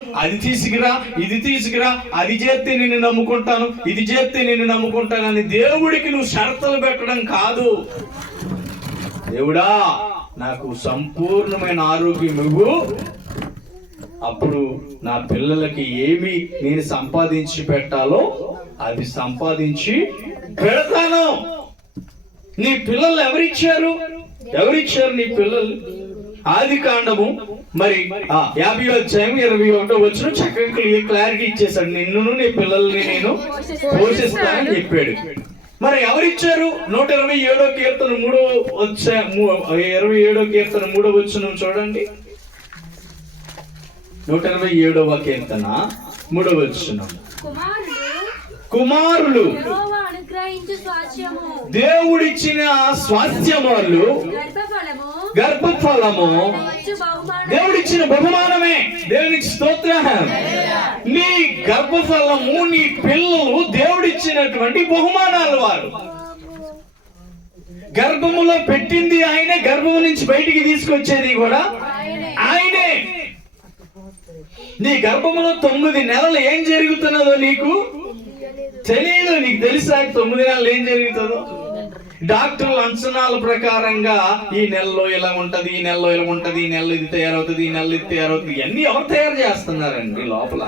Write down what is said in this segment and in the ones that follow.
అది తీసుకురా, ఇది తీసుకురా, అది చేస్తే నిన్ను నమ్ముకుంటాను, ఇది చేస్తే నిన్ను నమ్ముకుంటాను అని దేవుడికి నువ్వు షరతులు పెట్టడం కాదు. దేవుడా నాకు సంపూర్ణమైన ఆరోగ్యం ఇవ్వు, అప్పుడు నా పిల్లలకి ఏమి నేను సంపాదించి పెట్టాలో అది సంపాదించి పెడతాను. నీ పిల్లలు ఎవరిచ్చారు నీ పిల్లలు? ఆది కాండము మరి 50వ అధ్యాయం 21వ వచనం చక్కగా క్లారిటీ ఇచ్చేసాడు. నిన్ను నీ పిల్లల్ని నేను పోషిస్తానని చెప్పాడు. మరి ఎవరిచ్చారు? 127వ కీర్తన 27వ కీర్తన 3వ వచనం చూడండి. 127వ కీర్తన 3వ వచనం. కుమారులు దేవుడిచ్చిన స్వాస్థ్యములు, గర్భఫలము దేవుడిచ్చిన బహుమానమే. దేవునికి స్తోత్రం. నీ గర్భఫలము, నీ పిల్లలు దేవుడిచ్చినటువంటి బహుమానాలు. వారు గర్భములో పెట్టింది ఆయనే, గర్భము నుంచి బయటికి తీసుకొచ్చేది కూడా ఆయనే. నీ గర్భములో 9 నెలలు ఏం జరుగుతున్నదో నీకు తెలియదు. నీకు తెలుసా 9 నెలలు ఏం జరుగుతుందో? డాక్టర్ల అంచనాల ప్రకారంగా ఈ నెలలో ఇలా ఉంటది, ఈ నెలలో ఇలా ఉంటది, ఈ నెలలో ఇది తయారవుతుంది, ఈ నెలలో ఇది తయారవుతుంది. ఇవన్నీ ఎవరు తయారు చేస్తున్నారండి లోపల?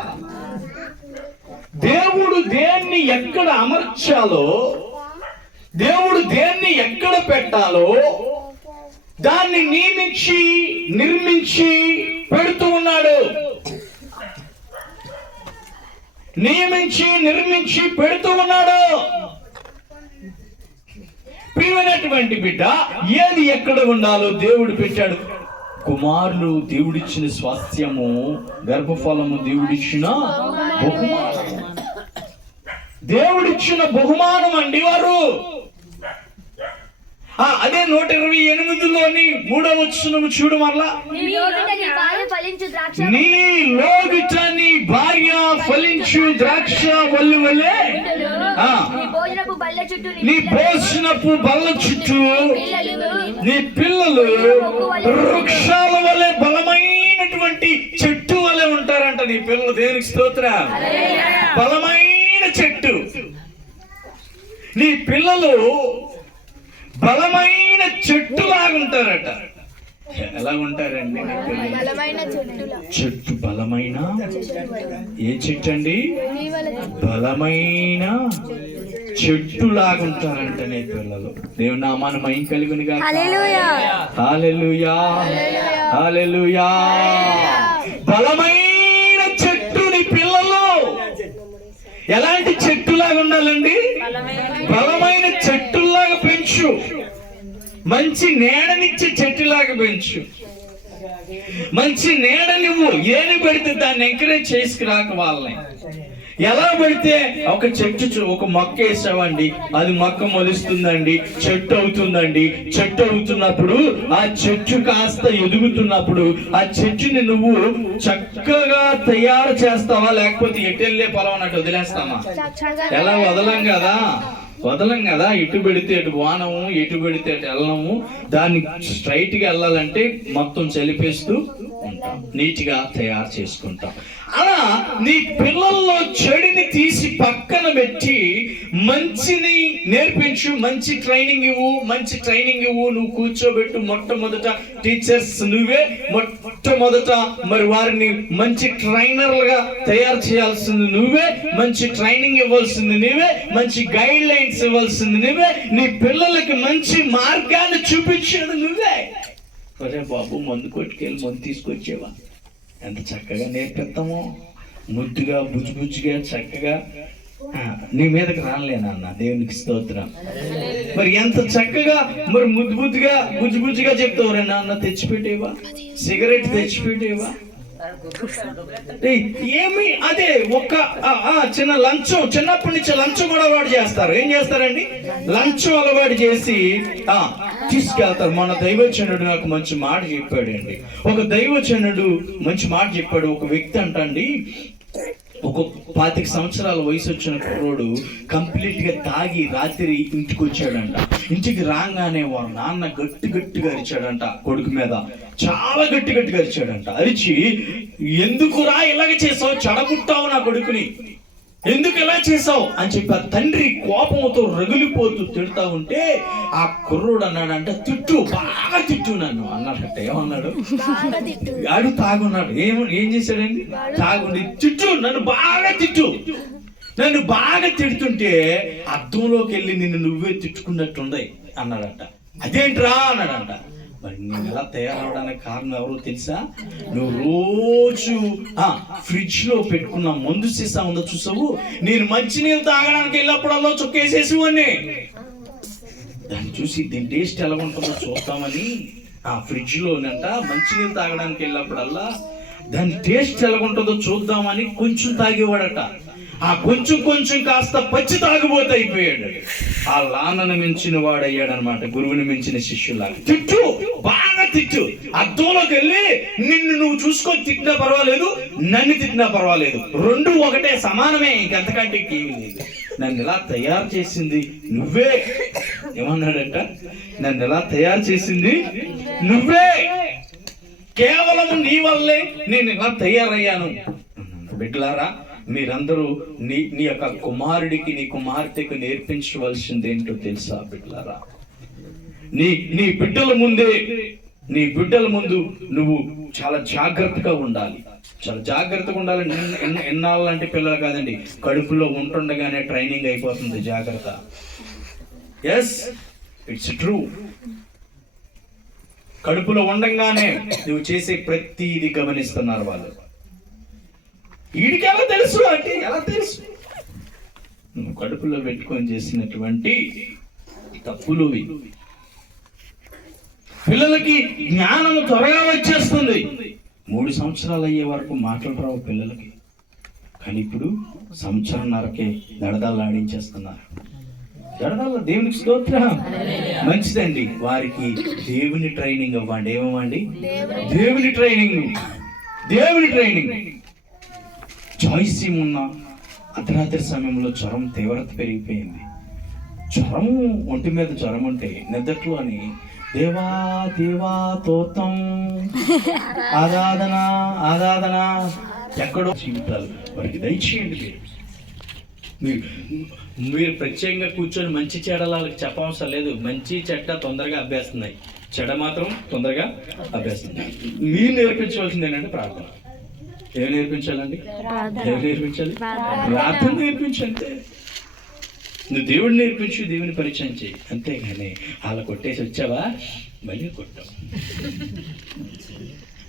దేవుడు దేన్ని ఎక్కడ అమర్చాలో, దేవుడు దేన్ని ఎక్కడ పెట్టాలో దాన్ని నియమించి నిర్మించి పెడుతూ ఉన్నాడు. నియమించి నిర్మించి పెడుతూ ఉన్నాడు. ప్రియమైనటువంటి బిడ్డ, ఏది ఎక్కడ ఉండాలో దేవుడు పెట్టాడు. కుమారులు దేవుడిచ్చిన స్వాస్థ్యము, గర్భఫలము దేవుడిచ్చిన బహుమానం. దేవుడిచ్చిన బహుమానం అండి వారు. అదే 128లోని 3వ వచనం చూడు మరలా. నీ లోగిట నీ భార్య ఫలించు ద్రాక్ష వల్లి వలె, నీ భోజనపు బల్ల చుట్టూ నీ పిల్లలు వృక్షాల వలె బలమైనటువంటి చెట్టు వలె ఉంటారంట నీ పిల్లలు. దేవునికి స్తోత్రం. బలమైన చెట్టు. నీ పిల్లలు బలమైన చెట్టు లాగుంటారట. ఎలా ఉంటారండి? చెట్టు బలమైన ఏ చెట్టు అండి? బలమైన చెట్టు లాగుంటారంట నీ పిల్లలు. దేవుని నామాన్ని మహిమ కలుగునుగా. హల్లెలూయా, హల్లెలూయా. బలమైన చెట్టు నీ పిల్లలు. ఎలాంటి చెట్టులాగా ఉండాలండి? బలమైన చెట్టులాగా పెంచు. మంచి నీడనిచ్చే చెట్టులాగా పెంచు. మంచి నీడ నువ్వు ఏని పెడితే దాన్ని ఎంకరేజ్ చేసుకురాక వాళ్ళని. ఎలా పెడితే ఒక చెట్టు, ఒక మొక్క వేసావండి, అది మొక్క మొలుస్తుందండి, చెట్టు అవుతుందండి. చెట్టు అవుతున్నప్పుడు ఆ చెట్టు కాస్త ఎదుగుతున్నప్పుడు ఆ చెట్టుని నువ్వు చక్కగా తయారు చేస్తావా, లేకపోతే ఎటెళ్ళే పొలం అన్నట్టు వదిలేస్తావా? ఎలా వదలం కదా, వదలం కదా. ఎటు పెడితే ఎటు వానము, ఎటు పెడితే అటు వెళ్ళము. దాన్ని స్ట్రైట్ గా వెళ్ళాలంటే మొత్తం చలిపేస్తూ ఉంటాం, నీట్ గా తయారు చేసుకుంటాం. అలా నీ పిల్లల్లో చెడుని తీసి పక్కన పెట్టి మంచిని నేర్పించు. మంచి ట్రైనింగ్ ఇవ్వు, మంచి ట్రైనింగ్ ఇవ్వు. నువ్వు కూర్చోబెట్టు. మొట్టమొదట టీచర్స్ నువ్వే. మొట్టమొదట మరి వారిని మంచి ట్రైనర్లుగా తయారు చేయాల్సింది నువ్వే. మంచి ట్రైనింగ్ ఇవ్వాల్సింది నువ్వే. మంచి గైడ్ లైన్స్ ఇవ్వాల్సింది నువ్వే. నీ పిల్లలకి మంచి మార్గాన్ని చూపించేది నువ్వే. ఒరే బాబు, మందు కొట్టుకెళ్ళి మందు తీసుకొచ్చేవా? ఎంత చక్కగా నేర్పిస్తామో, ముద్దుగా బుజ్జుబుజ్జుగా చక్కగా. నీ మీదకి రాలేనన్న. దేవునికి స్తోత్రం. మరి ఎంత చక్కగా మరి ముద్దుగా బుజ్జుబుజ్జుగా చెప్తావు. నాన్న తెచ్చిపెట్టేవా? సిగరెట్ తెచ్చిపెట్టేవా? ఏమి అదే ఒక చిన్న లంచం, చిన్నప్పటి నుంచి లంచం కూడా అలవాటు చేస్తారు. ఏం చేస్తారండి? లంచం అలవాటు చేసి తీసుకెళ్తారు. మన దైవజనుడు నాకు మంచి మాట చెప్పాడు అండి. ఒక దైవజనుడు మంచి మాట చెప్పాడు. ఒక వ్యక్తి అంటండి ఒక 25 సంవత్సరాల వయసు వచ్చిన కుర్రోడు కంప్లీట్ గా తాగి రాత్రి ఇంటికి వచ్చాడంట. ఇంటికి రాగానే వాడు నాన్న గట్టిగా అరిచాడంట కొడుకు మీద, చాలా గట్టిగా అరిచాడంట. అరిచి, ఎందుకురా ఇలాగ చేసావు, చెడబుట్టావు నా కొడుకుని, ఎందుకు ఇలా చేసావు అని చెప్పి ఆ తండ్రి కోపంతో రగిలిపోతూ తిడతా ఉంటే ఆ కుర్రోడు అన్నాడంట, తిట్టు, బాగా తిట్టు నన్ను అన్నాడట. ఏమన్నాడు? ఆడు తాగున్నాడు. ఏం చేశాడండి? తాగుండి, తిట్టు, నన్ను బాగా తిట్టు. నన్ను బాగా తిడుతుంటే అద్దంలోకి వెళ్ళి నిన్ను నువ్వే తిట్టుకున్నట్టుంది అన్నాడట. అదేంట్రా అన్నాడంట. మరి నేను ఎలా తయారవడానికి కారణం ఎవరో తెలుసా? నువ్వు రోజు ఫ్రిడ్జ్ లో పెట్టుకున్న మందు సీసా ఉందో చూసావు, నేను మంచినీళ్ళు తాగడానికి వెళ్ళినప్పుడల్లా చుక్కేసేసేవాడిని. దాన్ని చూసి దీని టేస్ట్ ఎలా ఉంటుందో చూద్దామని ఆ ఫ్రిడ్జ్ లోనంట మంచినీళ్ళు తాగడానికి వెళ్ళినప్పుడల్లా దాని టేస్ట్ ఎలా ఉంటుందో చూద్దామని కొంచెం తాగేవాడట. ఆ కొంచెం కాస్త పచ్చి తాగుబోతు అయిపోయాడు. ఆ లానను మించిన వాడయ్యాడు అనమాట, గురువుని మించిన శిష్యులాగా. తిట్టు, బాగా తిట్టు. అద్దంలోకి వెళ్ళి నిన్ను నువ్వు చూసుకొని తిట్టినా పర్వాలేదు, నన్ను తిట్టినా పర్వాలేదు, రెండు ఒకటే, సమానమే, ఇంకెంతకంటే ఏమీ లేదు. నన్ను ఇలా తయారు చేసింది నువ్వే. ఏమన్నాడంట? నన్ను ఇలా తయారు చేసింది నువ్వే, కేవలం నీ వల్లే నేను ఇలా తయారయ్యాను. బిడ్డలారా, మీరందరూ నీ యొక్క కుమారుడికి, నీ కుమార్తెకు నేర్పించవలసింది ఏంటో తెలుసా బిడ్డలారా? నీ బిడ్డల ముందు నువ్వు చాలా జాగ్రత్తగా ఉండాలి. చాలా జాగ్రత్తగా ఉండాలి. ఎన్నాళ్ళంటే పిల్లలు కాదండి, కడుపులో ఉంటుండగానే ట్రైనింగ్ అయిపోతుంది జాగ్రత్త. Yes, it's true. కడుపులో ఉండంగానే నువ్వు చేసే ప్రతిదీ గమనిస్తున్నారు వాళ్ళు. వీడికి ఎలా తెలుసు అంటే, ఎలా తెలుసు? నువ్వు కడుపులో పెట్టుకొని చేసినటువంటి తప్పులు. పిల్లలకి జ్ఞానం త్వరగా వచ్చేస్తుంది. 3 సంవత్సరాలు అయ్యే వరకు మాటలు రావు పిల్లలకి, కానీ ఇప్పుడు సంవత్సరంన్నరకే దడదల్లాడించేస్తున్నారు. దడదల్ల, దేవునికి స్తోత్రం. మంచిదండి, వారికి దేవుని ట్రైనింగ్ ఇవ్వండి. ఏమవ్వండి? దేవుని ట్రైనింగ్. జాయిసీ ఉన్న అర్ధరాత్రి సమయంలో జ్వరం తీవ్రత పెరిగిపోయింది. జ్వరము, ఒంటి మీద జ్వరం ఉంటే నిద్రలో అని దేవా దేవా తోతం ఆరాధన ఎక్కడో జీవితాలు వారికి దయచేయండి. మీరు ప్రత్యేకంగా కూర్చొని మంచి చెడలు వాళ్ళకి చెప్పవసరం లేదు. మంచి చెడ్డ తొందరగా అభ్యాస్తున్నాయి, చెడ మాత్రం తొందరగా అభ్యాస్తున్నాయి. మీరు నేర్పించవలసింది ఏంటంటే ప్రార్థన. ఏం నేర్పించాలండి? ప్రార్థన నేర్పించండి. నువ్వు దేవుడు నేర్పించు, దేవుని పరిచయం చేయి, అంతేగాని అలా కొట్టేసి వచ్చావా మళ్ళీ కొట్టావు.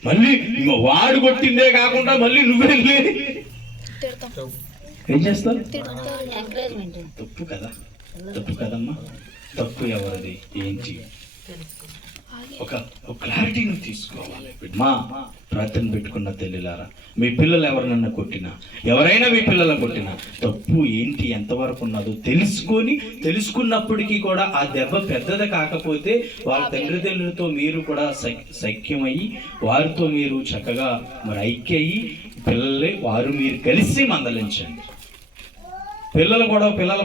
మళ్ళీ వాడు కొట్టిందే కాకుండా మళ్ళీ నువ్వే ఏం చేస్తావు? తప్పు కదమ్మా. తప్పు ఎవరిది, ఏంటి? ఒక క్లారిటీ నువ్వు తీసుకోవాలి. మా ప్రార్థన పెట్టుకున్న తల్లిలారా, మీ పిల్లలు ఎవరినన్నా కొట్టినా, ఎవరైనా మీ పిల్లలు కొట్టినా తప్పు ఏంటి, ఎంతవరకు ఉన్నదో తెలుసుకున్నప్పటికీ కూడా ఆ దెబ్బ పెద్దది కాకపోతే వాళ్ళ తండ్రిదండ్రులతో మీరు కూడా సఖ్యమయ్యి వారితో మీరు చక్కగా మరి ఐక్యయ్యి పిల్లలే వారు మీరు కలిసి మందలించండి. పిల్లలు కూడా పిల్లల